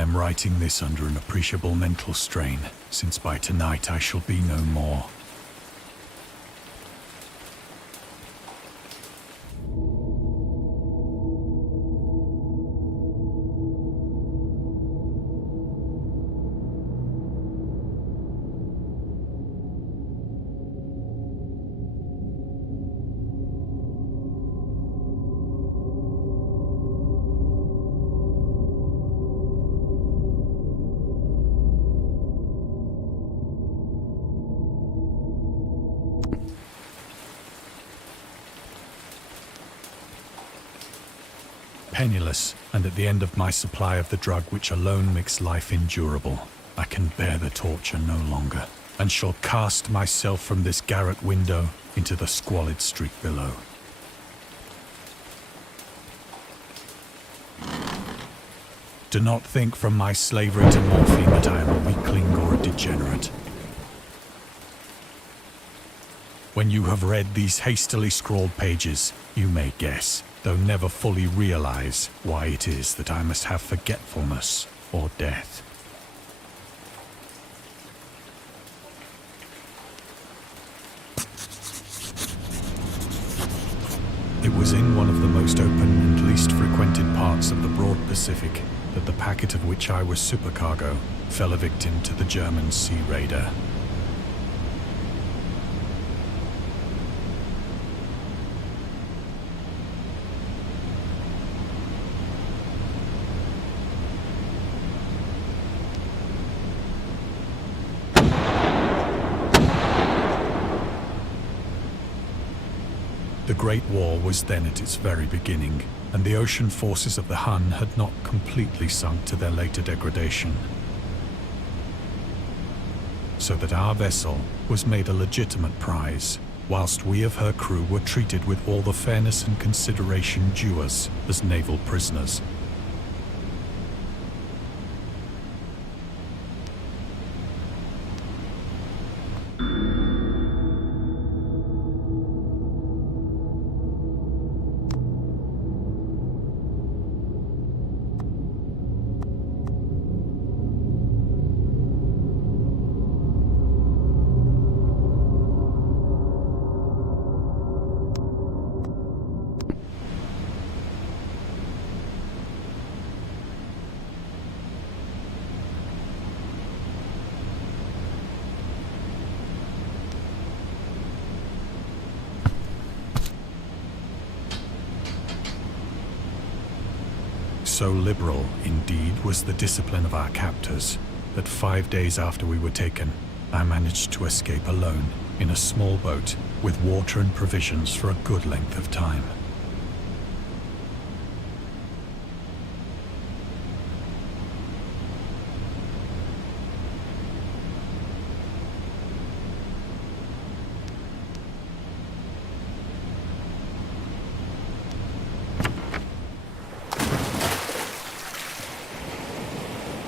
I am writing this under an appreciable mental strain, since by tonight I shall be no more. Penniless, and at the end of my supply of the drug which alone makes life endurable, I can bear the torture no longer, and shall cast myself from this garret window into the squalid street below. Do not think from my slavery to morphine that I am a weakling or a degenerate. When you have read these hastily scrawled pages, you may guess, though never fully realize, why it is that I must have forgetfulness or death. It was in one of the most open and least frequented parts of the broad Pacific that the packet of which I was supercargo fell a victim to the German sea raider. The Great War was then at its very beginning, and the ocean forces of the Hun had not completely sunk to their later degradation. So that our vessel was made a legitimate prize, whilst we of her crew were treated with all the fairness and consideration due us as naval prisoners. So liberal, indeed, was the discipline of our captors, that 5 days after we were taken, I managed to escape alone, in a small boat, with water and provisions for a good length of time.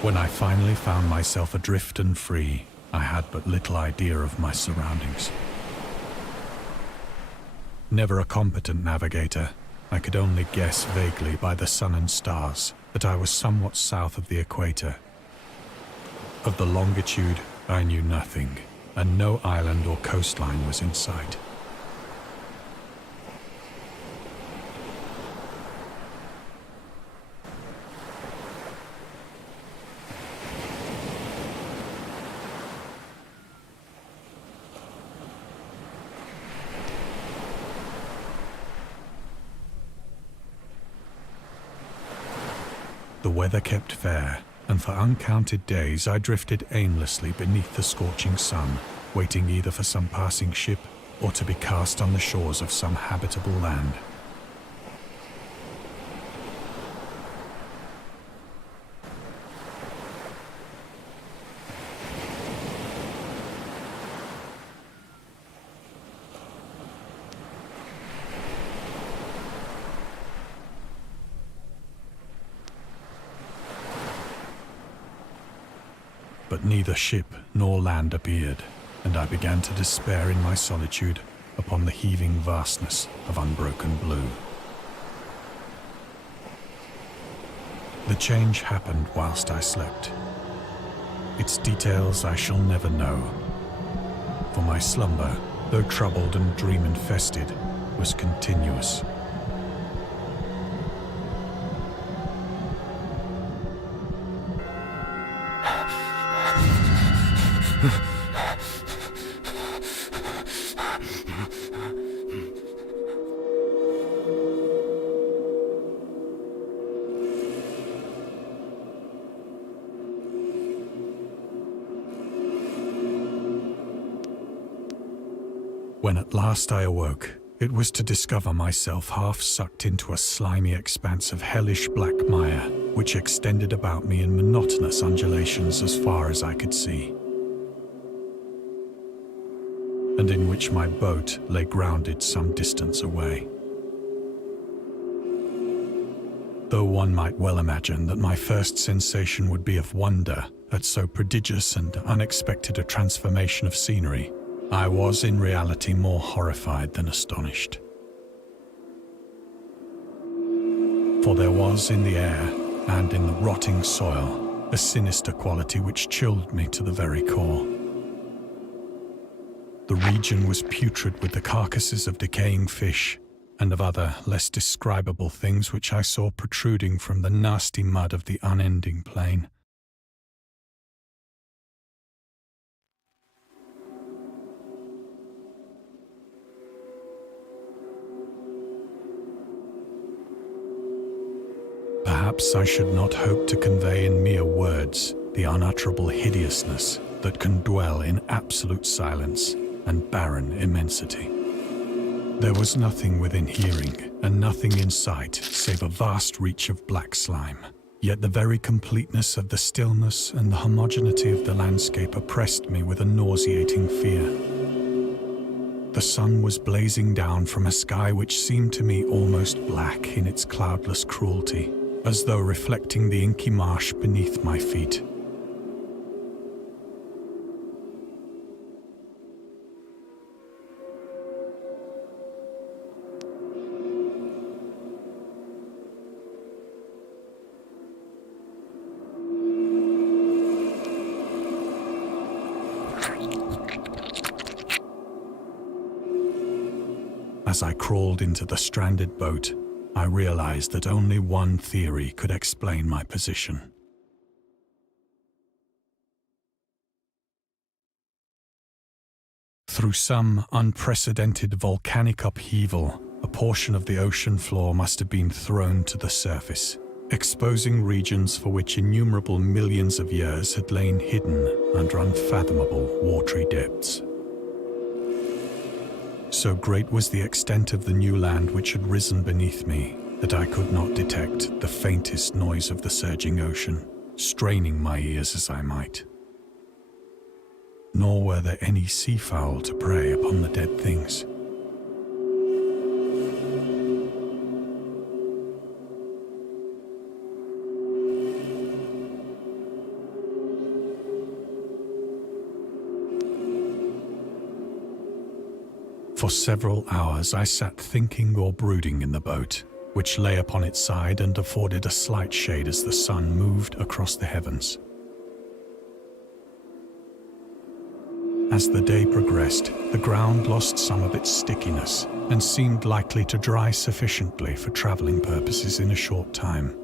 When I finally found myself adrift and free, I had but little idea of my surroundings. Never a competent navigator, I could only guess vaguely by the sun and stars that I was somewhat south of the equator. Of the longitude, I knew nothing, and no island or coastline was in sight. The weather kept fair, and for uncounted days I drifted aimlessly beneath the scorching sun, waiting either for some passing ship or to be cast on the shores of some habitable land. But neither ship nor land appeared, and I began to despair in my solitude upon the heaving vastness of unbroken blue. The change happened whilst I slept. Its details I shall never know, for my slumber, though troubled and dream-infested, was continuous. When at last I awoke, it was to discover myself half sucked into a slimy expanse of hellish black mire, which extended about me in monotonous undulations as far as I could see, and in which my boat lay grounded some distance away. Though one might well imagine that my first sensation would be of wonder at so prodigious and unexpected a transformation of scenery, I was in reality more horrified than astonished. For there was in the air and in the rotting soil a sinister quality which chilled me to the very core. The region was putrid with the carcasses of decaying fish and of other less describable things which I saw protruding from the nasty mud of the unending plain. Perhaps I should not hope to convey in mere words the unutterable hideousness that can dwell in absolute silence and barren immensity. There was nothing within hearing and nothing in sight save a vast reach of black slime. Yet the very completeness of the stillness and the homogeneity of the landscape oppressed me with a nauseating fear. The sun was blazing down from a sky which seemed to me almost black in its cloudless cruelty, as though reflecting the inky marsh beneath my feet. As I crawled into the stranded boat, I realized that only one theory could explain my position. Through some unprecedented volcanic upheaval, a portion of the ocean floor must have been thrown to the surface, exposing regions for which innumerable millions of years had lain hidden under unfathomable watery depths. So great was the extent of the new land which had risen beneath me that I could not detect the faintest noise of the surging ocean, straining my ears as I might. Nor were there any seafowl to prey upon the dead things. For several hours I sat thinking or brooding in the boat, which lay upon its side and afforded a slight shade as the sun moved across the heavens. As the day progressed, the ground lost some of its stickiness and seemed likely to dry sufficiently for traveling purposes in a short time.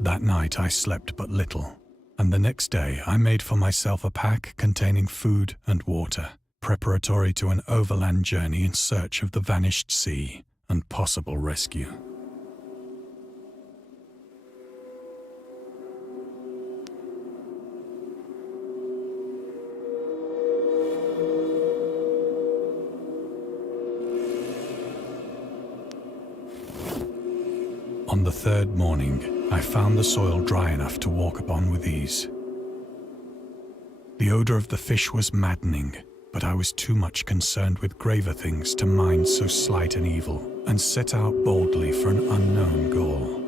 That night I slept but little, and the next day I made for myself a pack containing food and water, preparatory to an overland journey in search of the vanished sea and possible rescue. On the third morning, I found the soil dry enough to walk upon with ease. The odor of the fish was maddening, but I was too much concerned with graver things to mind so slight an evil, and set out boldly for an unknown goal.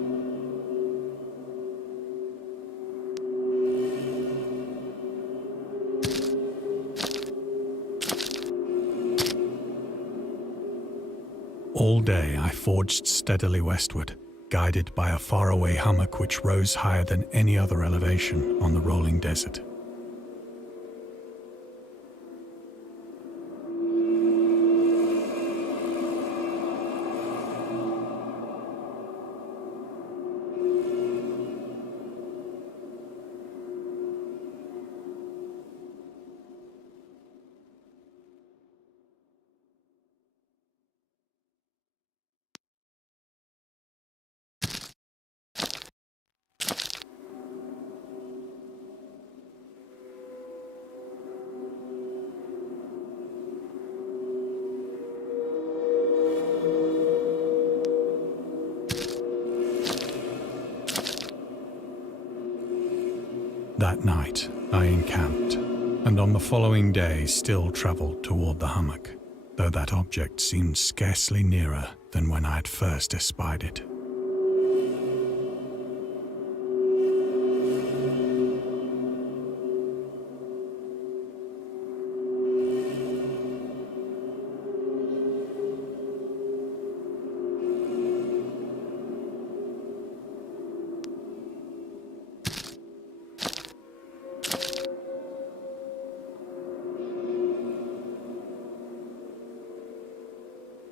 All day I forged steadily westward, guided by a faraway hummock which rose higher than any other elevation on the rolling desert. That night, I encamped, and on the following day still travelled toward the hummock, though that object seemed scarcely nearer than when I had first espied it.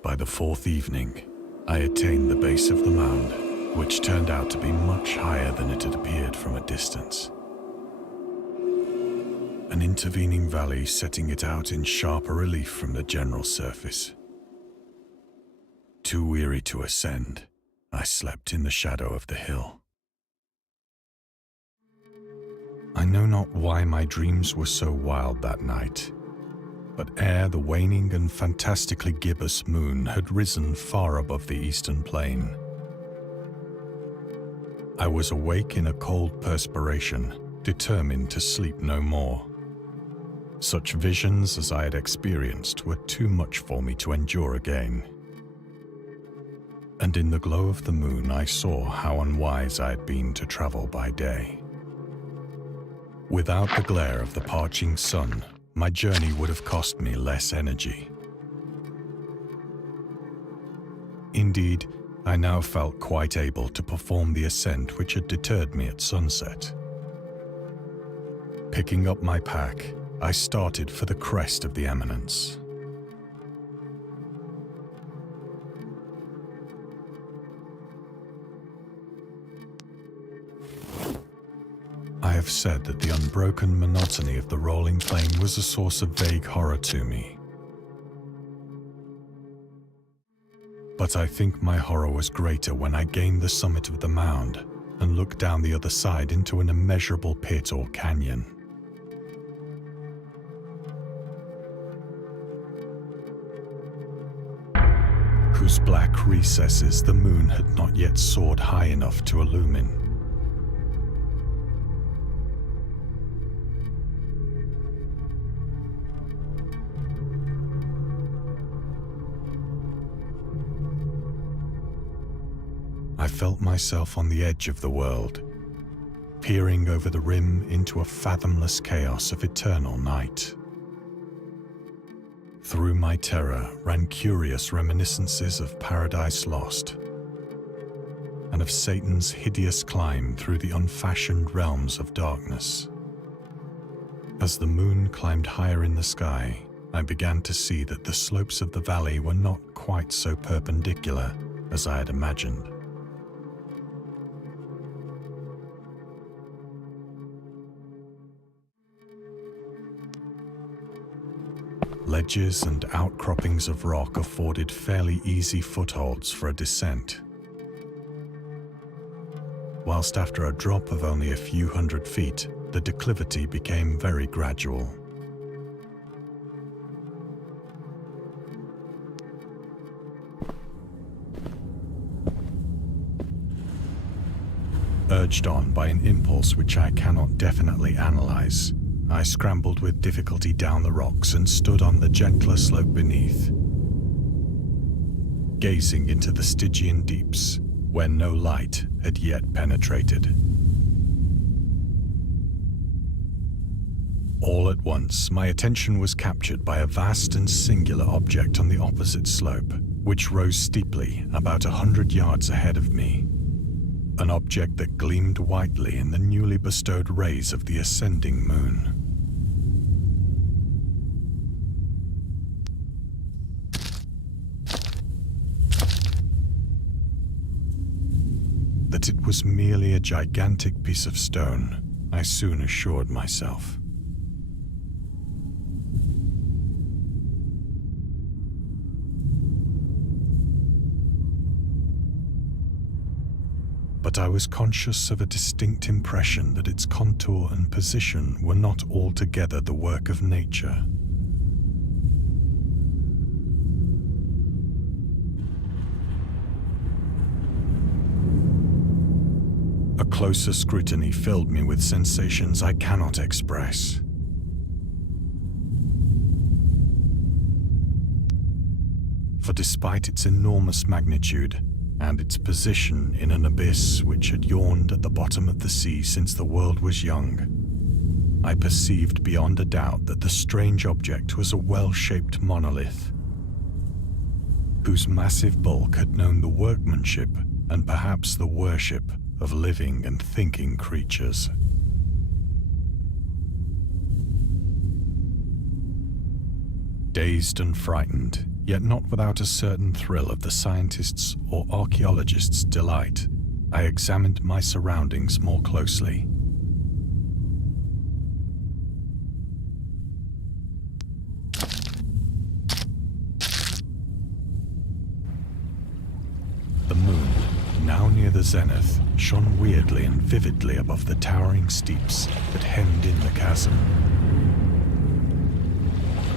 By the fourth evening, I attained the base of the mound, which turned out to be much higher than it had appeared from a distance. An intervening valley setting it out in sharper relief from the general surface. Too weary to ascend, I slept in the shadow of the hill. I know not why my dreams were so wild that night, but ere the waning and fantastically gibbous moon had risen far above the eastern plain, I was awake in a cold perspiration, determined to sleep no more. Such visions as I had experienced were too much for me to endure again. And in the glow of the moon I saw how unwise I had been to travel by day. Without the glare of the parching sun, my journey would have cost me less energy. Indeed, I now felt quite able to perform the ascent which had deterred me at sunset. Picking up my pack, I started for the crest of the eminence. I have said that the unbroken monotony of the rolling plain was a source of vague horror to me. But I think my horror was greater when I gained the summit of the mound and looked down the other side into an immeasurable pit or canyon. Whose black recesses the moon had not yet soared high enough to illumine. I felt myself on the edge of the world, peering over the rim into a fathomless chaos of eternal night. Through my terror ran curious reminiscences of Paradise Lost, and of Satan's hideous climb through the unfashioned realms of darkness. As the moon climbed higher in the sky, I began to see that the slopes of the valley were not quite so perpendicular as I had imagined. Ledges and outcroppings of rock afforded fairly easy footholds for a descent, whilst after a drop of only a few hundred feet, the declivity became very gradual. Urged on by an impulse which I cannot definitely analyze, I scrambled with difficulty down the rocks and stood on the gentler slope beneath, gazing into the Stygian deeps where no light had yet penetrated. All at once, my attention was captured by a vast and singular object on the opposite slope, which rose steeply about 100 yards ahead of me. an object that gleamed whitely in the newly bestowed rays of the ascending moon. That it was merely a gigantic piece of stone, I soon assured myself. But I was conscious of a distinct impression that its contour and position were not altogether the work of nature. A closer scrutiny filled me with sensations I cannot express. For despite its enormous magnitude, and its position in an abyss which had yawned at the bottom of the sea since the world was young, I perceived beyond a doubt that the strange object was a well-shaped monolith, whose massive bulk had known the workmanship and perhaps the worship of living and thinking creatures. Dazed and frightened, yet not without a certain thrill of the scientist's or archaeologist's delight, I examined my surroundings more closely. The moon, now near the zenith, shone weirdly and vividly above the towering steeps that hemmed in the chasm,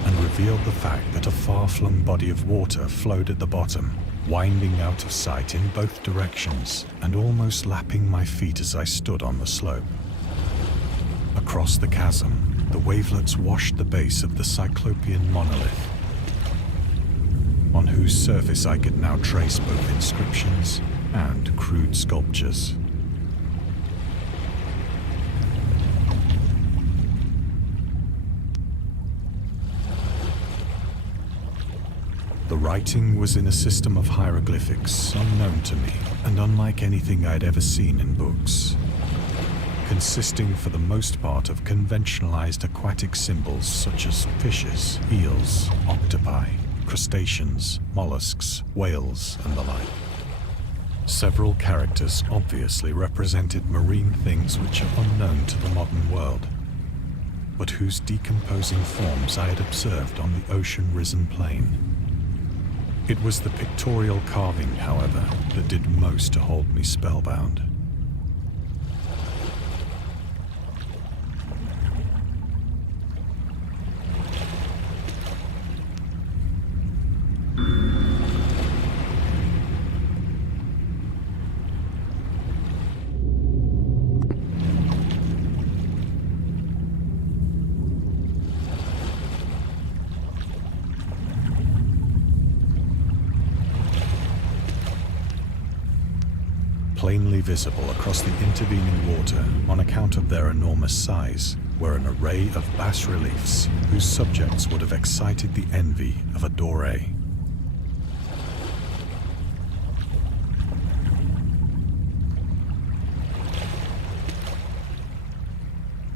and revealed the fact that a far-flung body of water flowed at the bottom, winding out of sight in both directions and almost lapping my feet as I stood on the slope. Across the chasm, the wavelets washed the base of the Cyclopean monolith, on whose surface I could now trace both inscriptions and crude sculptures. The writing was in a system of hieroglyphics unknown to me and unlike anything I'd ever seen in books, consisting for the most part of conventionalized aquatic symbols such as fishes, eels, octopi, crustaceans, mollusks, whales, and the like. Several characters obviously represented marine things which are unknown to the modern world, but whose decomposing forms I had observed on the ocean-risen plain. It was the pictorial carving, however, that did most to hold me spellbound. Plainly visible across the intervening water on account of their enormous size were an array of bas-reliefs whose subjects would have excited the envy of a Doré.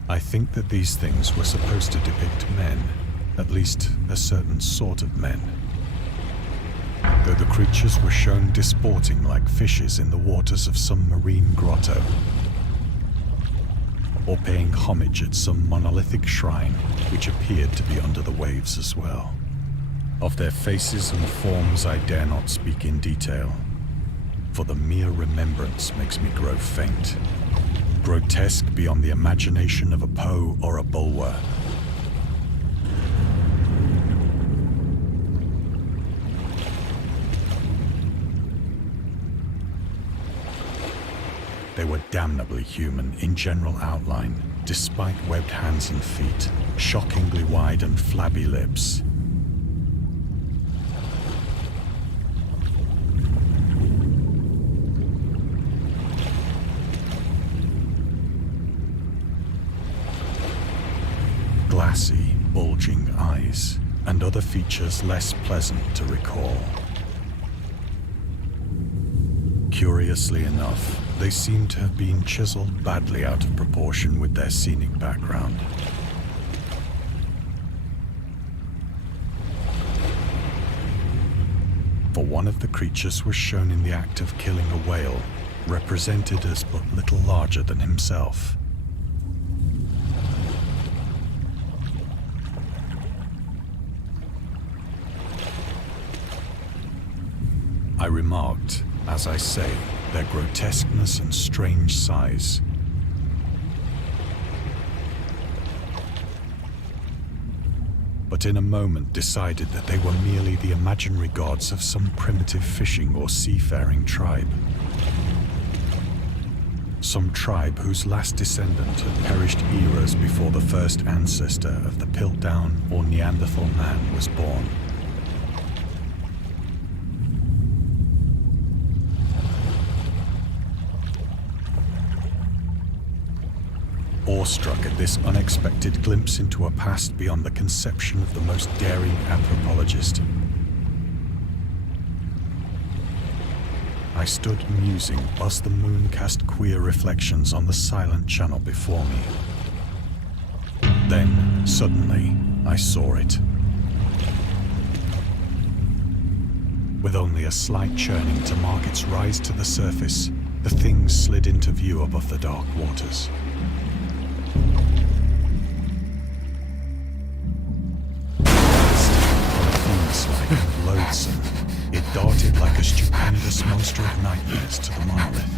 I think that these things were supposed to depict men, at least a certain sort of men, though the creatures were shown disporting like fishes in the waters of some marine grotto, or paying homage at some monolithic shrine which appeared to be under the waves as well. Of their faces and forms I dare not speak in detail, for the mere remembrance makes me grow faint, grotesque beyond the imagination of a Poe or a Bulwer. They were damnably human in general outline, despite webbed hands and feet, shockingly wide and flabby lips. Glassy, bulging eyes, and other features less pleasant to recall. Curiously enough, they seem to have been chiseled badly out of proportion with their scenic background. For one of the creatures was shown in the act of killing a whale, represented as but little larger than himself. I remarked, as I say, their grotesqueness and strange size. But in a moment decided that they were merely the imaginary gods of some primitive fishing or seafaring tribe. Some tribe whose last descendant had perished eras before the first ancestor of the Piltdown or Neanderthal man was born. Awestruck at this unexpected glimpse into a past beyond the conception of the most daring anthropologist, I stood musing whilst the moon cast queer reflections on the silent channel before me. Then, suddenly, I saw it. With only a slight churning to mark its rise to the surface, the thing slid into view above the dark waters. Like and loathsome, it darted like a stupendous monster of nightmares to the monolith.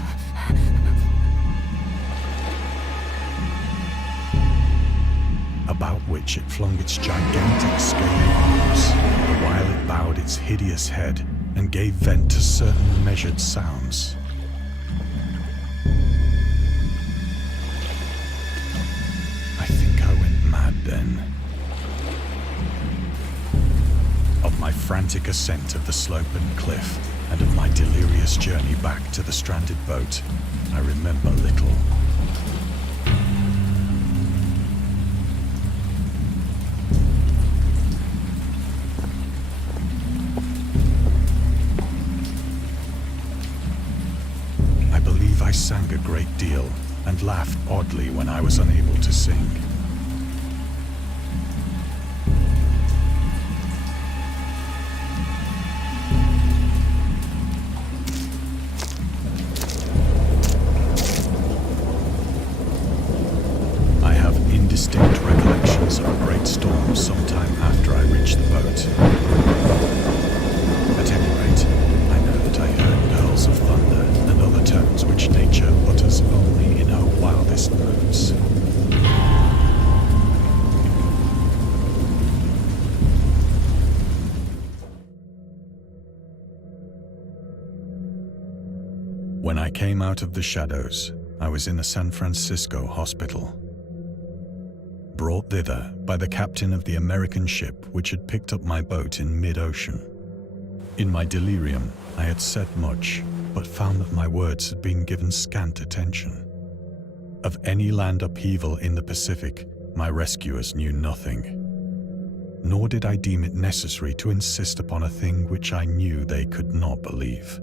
About which it flung its gigantic scaly arms, the while it bowed its hideous head and gave vent to certain measured sounds. I think I went mad then. Of my frantic ascent of the slope and cliff, and of my delirious journey back to the stranded boat, I remember little. I believe I sang a great deal, and laughed oddly when I was unable to sing. Distinct recollections of a great storm sometime after I reached the boat. At any rate, I know that I heard pearls of thunder and other tones which nature utters only in her wildest moods. When I came out of the shadows, I was in a San Francisco hospital, brought thither by the captain of the American ship which had picked up my boat in mid-ocean. In my delirium, I had said much, but found that my words had been given scant attention. Of any land upheaval in the Pacific, my rescuers knew nothing. Nor did I deem it necessary to insist upon a thing which I knew they could not believe.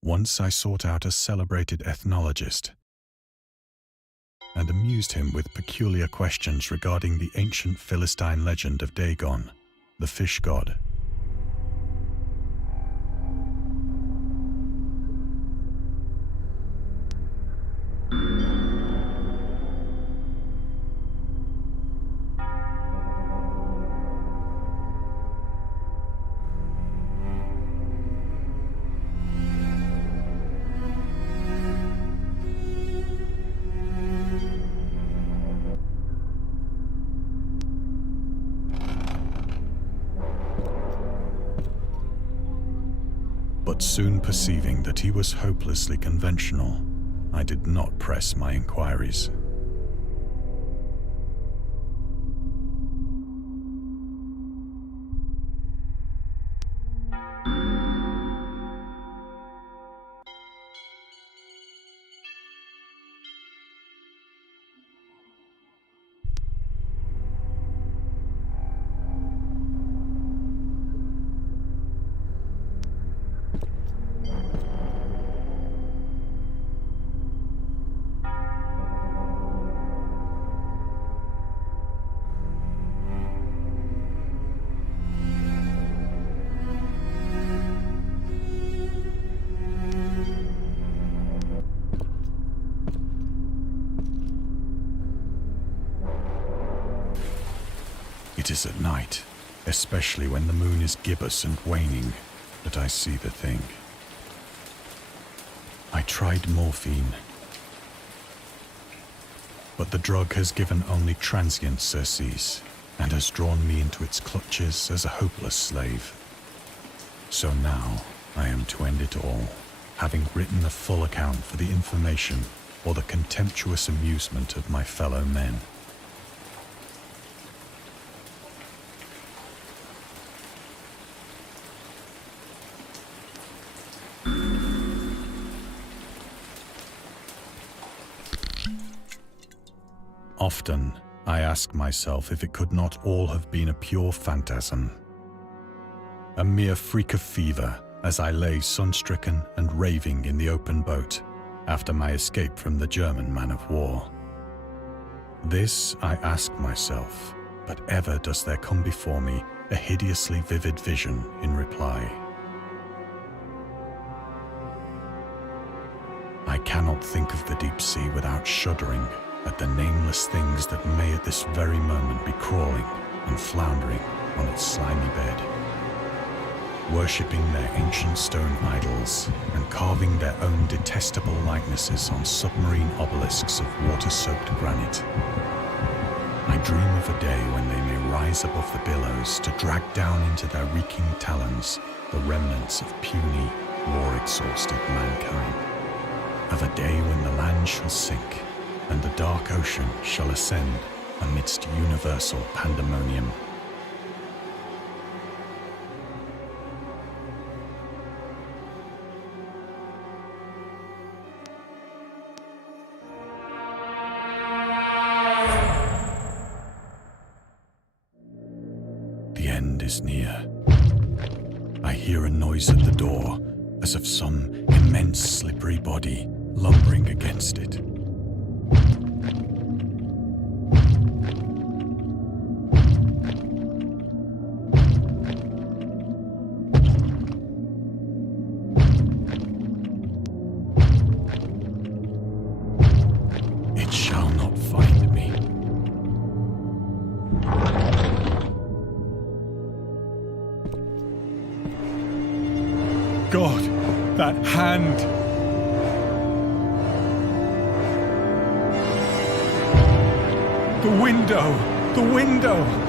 Once I sought out a celebrated ethnologist and amused him with peculiar questions regarding the ancient Philistine legend of Dagon, the fish god. But soon perceiving that he was hopelessly conventional, I did not press my inquiries. It is at night, especially when the moon is gibbous and waning, that I see the thing. I tried morphine, but the drug has given only transient surcease and has drawn me into its clutches as a hopeless slave. So now I am to end it all, having written a full account for the information or the contemptuous amusement of my fellow men. Often, I ask myself if it could not all have been a pure phantasm. A mere freak of fever as I lay sun-stricken and raving in the open boat after my escape from the German man-of-war. This I ask myself, but ever does there come before me a hideously vivid vision in reply. I cannot think of the deep sea without shuddering at the nameless things that may at this very moment be crawling and floundering on its slimy bed, worshipping their ancient stone idols and carving their own detestable likenesses on submarine obelisks of water-soaked granite. I dream of a day when they may rise above the billows to drag down into their reeking talons the remnants of puny, war-exhausted mankind. Of a day when the land shall sink and the dark ocean shall ascend amidst universal pandemonium. The end is near. I hear a noise at the door, as of some immense slippery body lumbering against it. It shall not find me. God, that hand! The window! The window!